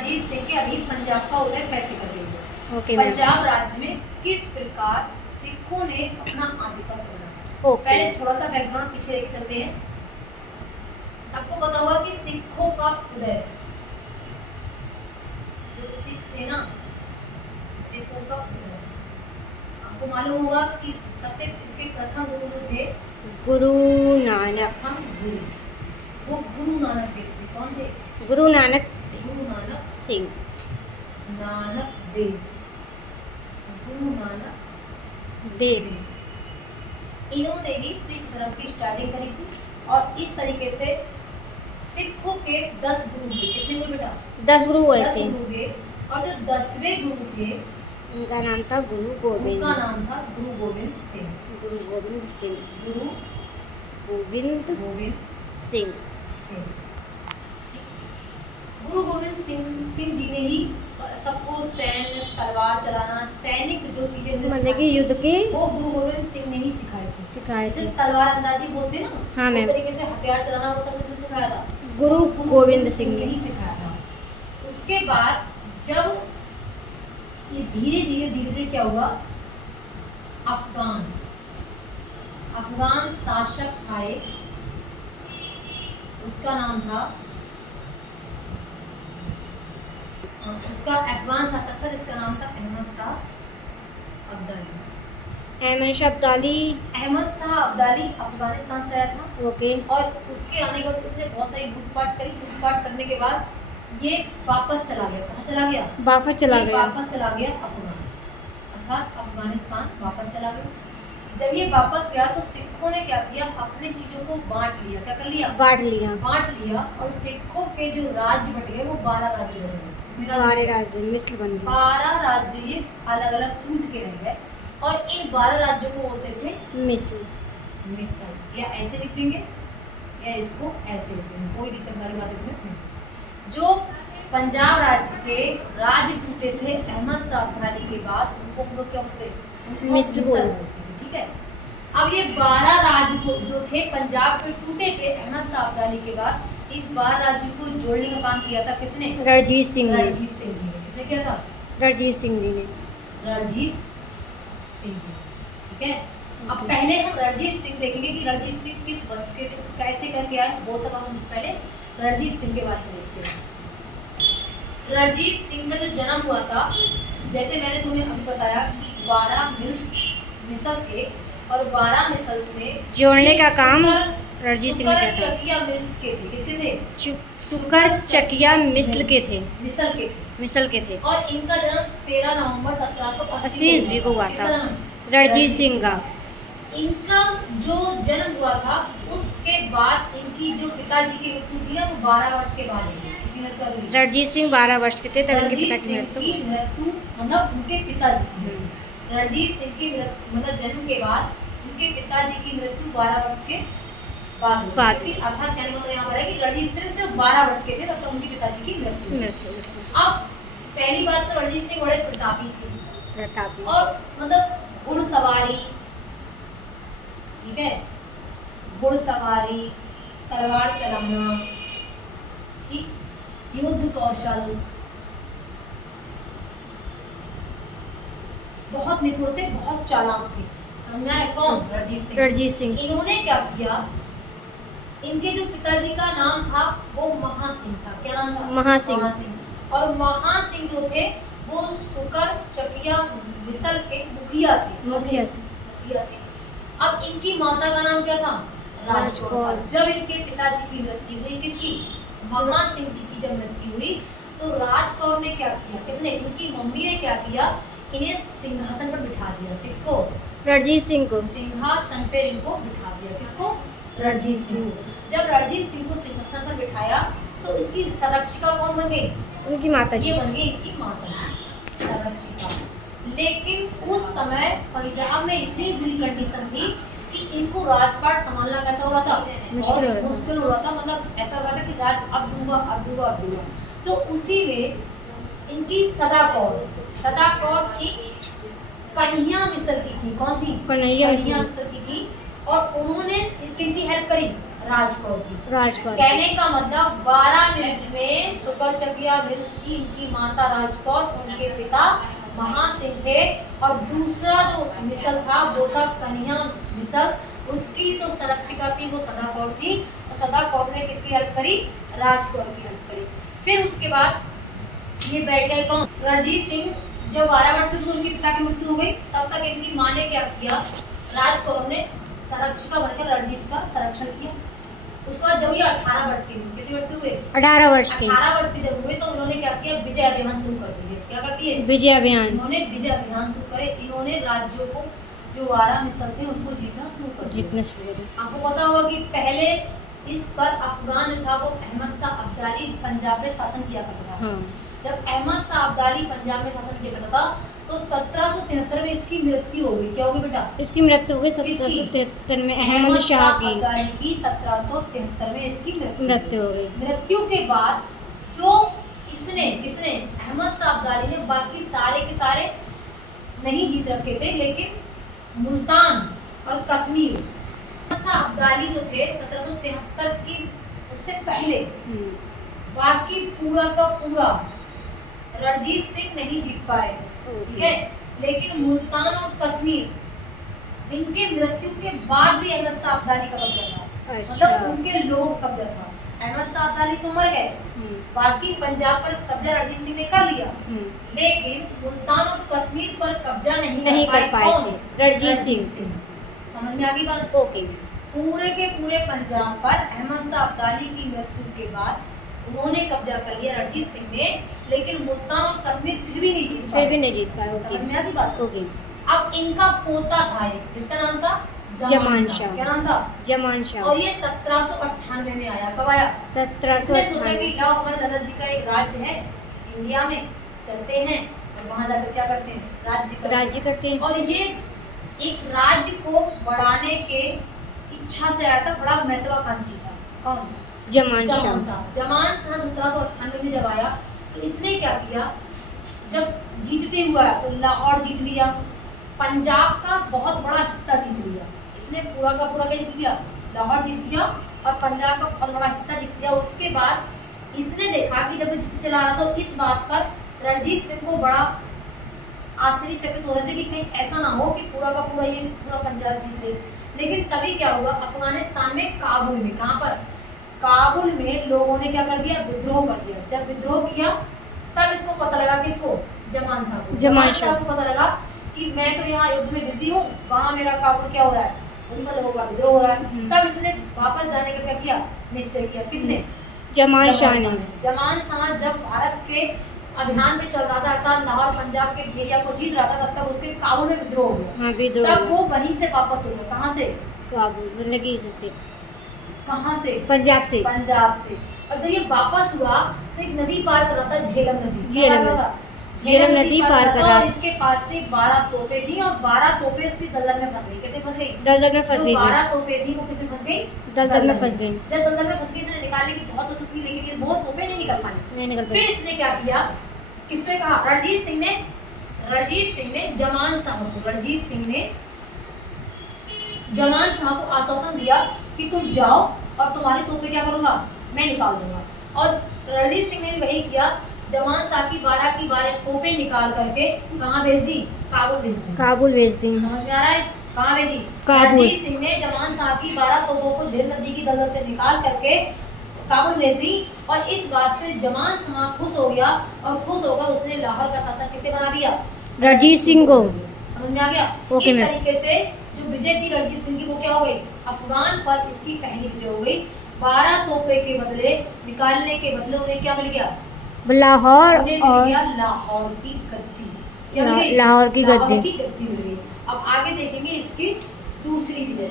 रणजीत सिंह के अधीन पंजाब का उदय कैसे कर रही है। Okay ma'am. पंजाब राज्य में किस प्रकार सिखों ने अपना आधिपत्य बनाया। ओके। पहले थोड़ा सा बैकग्राउंड पीछे लेके चलते हैं। सबको पता होगा कि सिखों का उदय, जो सिख थे ना, सिखों का उदय, आपको मालूम होगा कि सबसे इसके प्रथम गुरु जो थे गुरु नानक। प्रथम गुरु, वो गुरु नानक देव थे। कौन थे? गुरु नानक गुरु नानक सिंह। नानक देव, गुरु नानक देव। इन्होंने ही सिख धर्म की स्टार्टिंग करी थी और इस तरीके से सिखों के 10 गुरु हुए। कितने हुए बेटा? 10 गुरु हुए 10 थे। गुरु हुए और जो 10वें गुरु थे उनका नाम था गुरु गोविंद। उनका नाम था गुरु गोविंद सिंह। गुरु गोविंद सिंह। गुरु गोविंद गोविंद सिंह। सिंह। गुरु गोविंद सिंह जी ने ही सबको सैन्य, तलवार चलाना, सैनिक जो चीजें मतलब कि युद्ध के वो गुरु गोविंद सिंह ने ही सिखाए थे। थे। तलवार अंदाजी बोलते हैं ना, हाँ मैम। उस तरीके से हथियार चलाना वो सब किसने सिखाया था? गुरु गोविंद सिंह ने ने ही सिखाया था। उसके बाद जब ये धीरे धीरे क्या हुआ, अफगान शासक आए, उसका नाम था अफगान शासक था जिसका नाम था अहमद शाह अब्दाली। अहमद शाह अब्दाली अफगानिस्तान से आया था। ओके। और उसके आने के बाद इसने बहुत सारी लूटपाट करी। लूटपाट करने के बाद ये वापस चला गया। कहाँ चला गया? वापस चला गया अफगान, अर्थात अफगानिस्तान वापस चला गया। जब ये वापस गया तो सिखों ने क्या किया, अपने चीजों को बांट लिया। क्या कर लिया? बांट लिया। और सिखों के जो राज्य बट गए वो 12 राज्य बन गए। 12 राज्य मिसल बन गए। 12 राज्य ये अलग अलग टूट के रह गए और इन 12 राज्यों को बोलते थे मिसल। या ऐसे लिखेंगे या इसको ऐसे लिखेंगे, कोई दिक्कत वाली बात इसमें नहीं। जो पंजाब राज्य के राज्य टूटे थे अहमद शाह अब्दाली के बाद, उनको हम लोग क्या बोलते थे? मिसल बोलते थे। ठीक है। अब ये 12 राज्य जो थे पंजाब के टूटे थे अहमद शाह अब्दाली के बाद, इन 12 राज्यों को जोड़ने का काम किया था किसने? रणजीत सिंह ने। किसने किया था? रणजीत सिंह जी ने। ठीक है। अब पहले हम रणजीत सिंह देखेंगे कि रणजीत सिंह किस वंश के थे, कैसे करके आए, वो सब हम पहले रणजीत सिंह के बारे में देखते हैं। रणजीत सिंह का जो जन्म हुआ था, जैसे मैंने तुम्हें अभी बताया कि 12 मिसल थे और 12 मिसल्स में जोड़ने का काम रणजीत सिंह ने किया था। चकिया मिल्स के थे। किसके थे? सुकर चकिया मिसल के थे। मिसल के थे। और इनका जन्म 13 नवंबर 1780 ईस्वी को हुआ था। रणजीत सिंह का इनका जो जन्म हुआ था, उसके बाद इनकी जो पिताजी की मृत्यु थी वो 12 वर्ष के बाद हुई। रणजीत सिंह 12 वर्ष के थे तब उनके पिता की मृत्यु मतलब उनके पिताजी की, रणजीत सिंह की मतलब जन्म के बाद उनके पिताजी की मृत्यु 12 वर्ष के बाद। अर्थात कहने मतलब यहाँ पर है कि रणजीत सिंह सिर्फ 12 वर्ष के थे तब तक उनके पिताजी की मृत्यु। अब पहली बात तो रणजीत सिंह बड़े प्रतापी थे और मतलब घुड़सवारी, ठीक है, घुड़सवारी, तलवार चलाना, ठीक, युद्ध कौशल, बहुत निपुण थे, बहुत चालाक थे। समझ में आया? कौन? रणजीत सिंह। इन्होंने क्या किया, इनके जो पिताजी का नाम था वो महासिंह था। क्या नाम था? महासिंह। और महासिंह जो थे वो सुकर चकिया मिसल के मुखिया थे। अब इनकी माता का नाम क्या था? राजकौर। जब इनके पिताजी की मृत्यु हुई, किसकी? महासिंह जी की जब मृत्यु हुई तो राजकौर ने क्या किया, किसने? इनकी मम्मी ने क्या किया, इन्हें सिंहासन पर बिठा दिया। किसको? रणजीत सिंह को। सिंहासन पर इनको बिठा दिया। किसको? रणजीत सिंह। जब रणजीत सिंह को सिंहासन पर बिठाया तो इसकी संरक्षिका कौन बन गई? उनकी माता जी बन गई, इनकी माता संरक्षिका। लेकिन उस समय पंजाब में इतनी बुरी कंडीशन थी कि इनको राजपाट संभालना कैसा हो रहा था? मुश्किल हो रहा था। मतलब ऐसा हो रहा था कि राज अब दूंगा। तो उसी में इनकी सदा कौर की कन्हैया मिसल की थी। कौन थी? कन्हैया मिसल की थी। और उन्होंने किनकी हेल्प करी? राजकौर की। राजकौर की। कहने का मतलब 12 मिल्स में शुकरचकिया मिल्स की इनकी माता राजकौर, उनके पिता महासिंह थे। और दूसरा जो मिसल था वो था कन्हैया मिसल, उसकी जो संरक्षिका थी वो सदा कौर थी। और सदा कौर ने किसकी हेल्प करी? राजकौर की हेल्प करी। फिर उसके बाद ये बैठ गए कौन? रणजीत सिंह। जब 12 वर्ष की उनके पिता की मृत्यु हो गई तब तक इनकी माँ ने क्या किया? राजकौर ने संरक्षिका बनकर रणजीत का संरक्षण किया। उसके बाद जब ये 18 वर्ष के हुए, कितने वर्ष के हुए? 18 वर्ष के। 18 वर्ष के जब हुए तो उन्होंने क्या किया? विजय अभियान शुरू कर दिए। क्या कर दिए? विजय अभियान। इन्होंने विजय अभियान शुरू करे। इन्होंने राज्यों को जो 12 मिसल थे उनको जीतना शुरू कर दिया। जीतना शुरू कर। आपको पता होगा कि पहले इस पर अफगान था वो अहमद शाह अब्दाली पंजाब में शासन किया करता था। हाँ। जब अहमद शाह अब्दाली पंजाब में शासन किया करता था तो 1773 में इसकी मृत्यु हो गई। क्या हो गई बेटा? इसकी मृत्यु हो गई 1773 में अहमद शाह अब्दाली की 1773 में इसकी मृत्यु हो गई। मृत्यु के बाद जो किसने अहमद शाह अब्दाली ने बाकी सारे के सारे नहीं जीत रखे थे, लेकिन मुल्तान और कश्मीर अहमद शाह अब्दाली जो थे 1773 की उससे पहले बाकी पूरा का पूरा रणजीत सिंह नहीं जीत पाए। ठीक है, लेकिन मुल्तान और कश्मीर इनके मृत्यु के बाद भी अहमद शाह अब्दाली का कब्जा था। मतलब उनके लोगों का कब्जा था। अहमद शाह अब्दाली तो मर गए, बाकी पंजाब पर कब्जा रणजीत सिंह ने कर लिया, लेकिन मुल्तान और कश्मीर पर कब्जा नहीं कर पाए थे रणजीत सिंह। समझ में आ गई बात? ओके। पूरे के पूरे पंजाब पर अहमद शाह अब्दाली की मृत्यु के बाद उन्होंने कब्जा कर लिया रणजीत सिंह ने, लेकिन मुल्तान और कश्मीर फिर भी नहीं जीत पाए। समझ में आती बात? ओके। अब इनका पोता था एक, जिसका नाम था जमान शाह। क्या नाम था? जमान शाह। और ये 1798 में आया। कब आया? 1798। सोचा कि लाओ हमारे दादाजी का एक राज्य है इंडिया में, चलते हैं और वहां जाकर क्या करते हैं? राज्य करते हैं। और ये एक राज्य को बढ़ाने के इच्छा से आया था, बड़ा महत्वाकांक्षी था। कौन? जमान शाह। जमान शाह 1798 में जब आया तो इसने क्या किया? जब जीतते हुआ तो लाहौर जीत लिया, पंजाब का बहुत बड़ा हिस्सा जीत लिया। इसने पूरा का पूरा क्या जीत लिया? लाहौर जीत लिया और पंजाब का बहुत बड़ा हिस्सा जीत लिया। उसके बाद इसने देखा कि जब जीत चला रहा तो इस बात पर रणजीत सिंह को बड़ा आश्चर्यचकित हो रहे थे कि कहीं ऐसा ना हो कि पूरा का पूरा ये पूरा पंजाब जीत ले। लेकिन तभी क्या हुआ? अफगानिस्तान में काबुल में, कहाँ पर? काबुल में लोगों ने क्या कर दिया? विद्रोह कर दिया। जब विद्रोह किया तब इसको पता लगा, किसको? जमान शाह को। जमान शाह को पता लगा कि मैं तो यहाँ युद्ध में बिजी हूँ, वहाँ मेरा काबुल क्या हो रहा है? उसमें लोगों का विद्रोह हो रहा है। तब इसने वापस जाने का क्या किया? निश्चय किया। किसने? जमान शाह ने। जमान शाह जब भारत के अभियान में चल रहा था, अर्थात लाहौर पंजाब के एरिया को जीत रहा था, तब तक उसके काबुल में विद्रोह हो गया। हाँ, विद्रोह। तब वो वहीं से वापस हो गया। कहाँ से? काबुल, मतलब कि इससे। कहाँ से? पंजाब से। पंजाब से। और जब ये वापस हुआ तो एक नदी पार कर रहा था, झेलम नदी। झेलम नदी पार कर रहा था। इसके पास थे 12 तोपें थी और 12 तोपें उसकी दलदल में फंस गई। कैसे फंस गई? दलदल में फंस गई। 12 तोपें थी वो किसमें फंस गई? दलदल में फंस गई। जब दलदल में फंस गई इसने निकालने की बहुत कोशिश की, लेकिन ये बहुत तोपें नहीं निकल पाई। फिर इसने क्या किया? किससे कहा? रणजीत सिंह ने जमान शाह को आश्वासन दिया कि तुम जाओ और तुम्हारी तोपें क्या करूंगा? मैं निकाल दूंगा। और रणजीत सिंह ने वही किया। जमान शाह की 12 तोपें निकाल करके कहाँ भेज दी? काबुल भेज दी। समझ में आ रहा है? कहाँ भेजी? रणजीत सिंह ने जमान शाह की 12 तोपों को झेलम नदी की दलदल से निकाल करके काबुल भेज दी। और इस बात से जमान शाह खुश हो गया और खुश होकर उसने लाहौर का शासन किसे बना दिया? रणजीत सिंह को। समझ में आ गया? ओके। इस तरीके से जो विजय थी रणजीत सिंह की वो क्या हो गई? अफगान पर इसकी पहली विजय हो गई। 12 तोपे के बदले निकालने के बदले उन्हें क्या मिल गया? लाहौर। उन्हें मिल गया लाहौर की गद्दी। क्या मिल गई? लाहौर की गद्दी मिल गई। अब आगे देखेंगे इसकी दूसरी विजय।